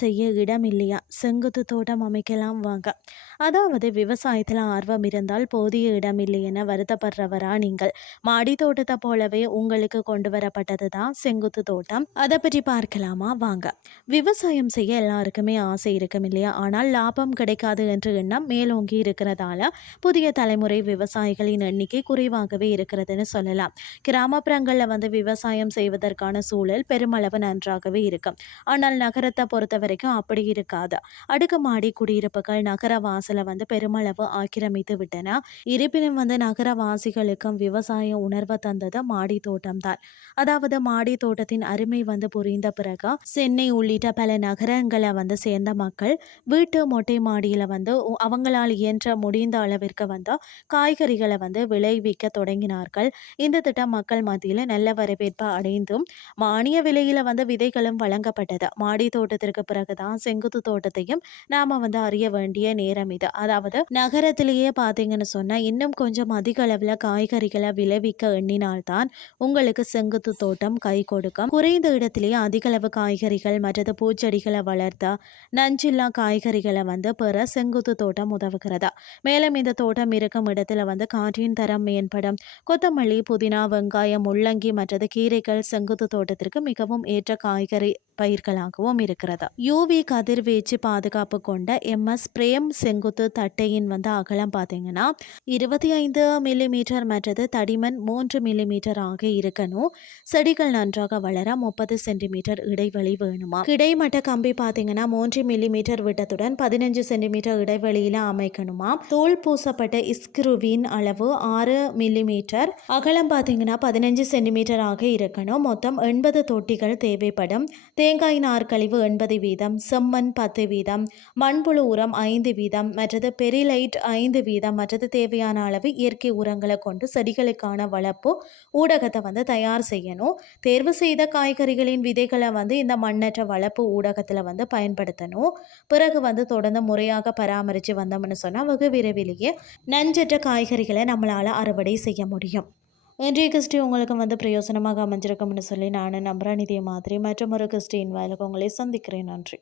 செய்ய இடம் இல்லையா? செங்குத்து தோட்டம் அமைக்கலாம் வாங்க. அதாவது விவசாயத்துல ஆர்வம் இருந்தால் போதிய இடம் இல்லை என வருத்தப்படுறவரா நீங்கள்? மாடி தோட்டத்தை போலவே உங்களுக்கு கொண்டு வரப்பட்டது தான் செங்குத்து தோட்டம். அதை பற்றி பார்க்கலாமா வாங்க. விவசாயம் செய்ய எல்லாருக்குமே ஆசை இருக்கும் இல்லையா? ஆனால் லாபம் கிடைக்காது என்ற எண்ணம் மேலோங்கி இருக்கிறதால புதிய தலைமுறை விவசாயிகளின் எண்ணிக்கை குறைவாகவே இருக்கிறதுன்னு சொல்லலாம். கிராமப்புறங்களில் விவசாயம் செய்வதற்கான சூழல் பெருமளவு நன்றாகவே இருக்கும். ஆனால் நகரத்தை பொறுத்த வரைக்கும் அப்படி இருக்காது. அடுக்குமாடி குடியிருப்புகள் நகர வாசலை பெருமளவு ஆக்கிரமித்து விட்டன. இருப்பினும் நகரவாசிகளுக்கும் விவசாய உணர்வை தந்தது மாடி தோட்டம் தான். அதாவது மாடி தோட்டத்தின் அருமை புரிந்த பிறகு சென்னை உள்ளிட்ட பல நகரங்களை சேர்ந்த மக்கள் வீட்டு மொட்டை மாடியில அவங்களால் இயன்ற முடிந்த அளவிற்கு காய்கறிகளை விளைவிக்க தொடங்கினார்கள். இந்த திட்டம் மக்கள் மத்தியில் நல்ல வரவேற்பு அடைந்தும் மானிய விலையில விதைகளும் வழங்கப்பட்டது. மாடி தோட்டத்திற்கு பிறகுதான் செங்குத்து தோட்டத்தையும் நாம அறிய வேண்டிய நேரம் இது. அதாவது நகரத்திலேயே பார்த்தீங்கன்னு சொன்னா இன்னும் கொஞ்சம் அதிக அளவுல காய்கறிகளை விளைவிக்க எண்ணினால்தான் உங்களுக்கு செங்குத்து தோட்டம் கை கொடுக்கும். குறைந்த இடத்திலேயே அதிக அளவு காய்கறிகள் மற்றது பூச்செடிகளை வளர்த்த நஞ்சில்லா காய்கறிகளை பெற செங்குத்து தோட்டம் உதவுகிறது. மேலும் இந்த தோட்டம் இருக்கும் இடத்துல காற்றின் தரம் மேம்படும். கொத்தமல்லி, புதினா, வெங்காயம், முள்ளங்கி மற்றது கீரைகள் செங்குத்து தோட்டத்திற்கு மிகவும் ஏற்ற காய்கறி பயிர்களாகவும் இருக்கிறது. யூவி கதிர்வீச்சு பாதுகாப்பு கொண்ட MS பிரேம் செங்குத்து தட்டையின் அகலம் பார்த்தீங்கன்னா 25 மில்லிமீட்டர் மற்றது தடிமன் 3 மில்லிமீட்டர் ஆக இருக்கணும். செடிகள் நன்றாக வளர 30 சென்டிமீட்டர் இடைவெளி வேணுமா. கிடைமட்ட கம்பி பார்த்தீங்கன்னா 3 மில்லிமீட்டர் விட்டத்துடன் 15 சென்டிமீட்டர் இடைவெளியில அமைக்கணுமா. தோல் பூசப்பட்ட இஸ்கிருவின் அளவு 6 மில்லிமீட்டர், அகலம் பார்த்தீங்கன்னா 15 சென்டிமீட்டர் ஆக இருக்கணும். மொத்தம் 80 தொட்டிகள் தேவைப்படும். தேங்காய் நார் கழிவு 80 வீதம், செம்மண் 10 வீதம், மண்புழு உரம் 5 வீதம் மற்றது பெரிலைட் 5 வீதம் மற்றது தேவையான அளவு இயற்கை உரங்களை கொண்டு செடிகளுக்கான வளர்ப்பு ஊடகத்தை தயார் செய்யணும். தேர்வு செய்த காய்கறிகளின் விதைகளை இந்த மண்ணற்ற வளர்ப்பு ஊடகத்தில் பயன்படுத்தணும். பிறகு தொடர்ந்து முறையாக பராமரித்து வந்தோம்னு சொன்னால் வெகு விரைவிலேயே நஞ்சற்ற காய்கறிகளை நம்மளால் அறுவடை செய்ய முடியும். இன்றைய கிறிஸ்டி உங்களுக்கு பிரயோசனமாக அமைஞ்சிருக்கும்னு சொல்லி நான் நம்புகிறேன். இதே மாதிரி மற்றும் ஒரு கிறிஸ்டின் வாயிலுக்கு உங்களை சந்திக்கிறேன். நன்றி.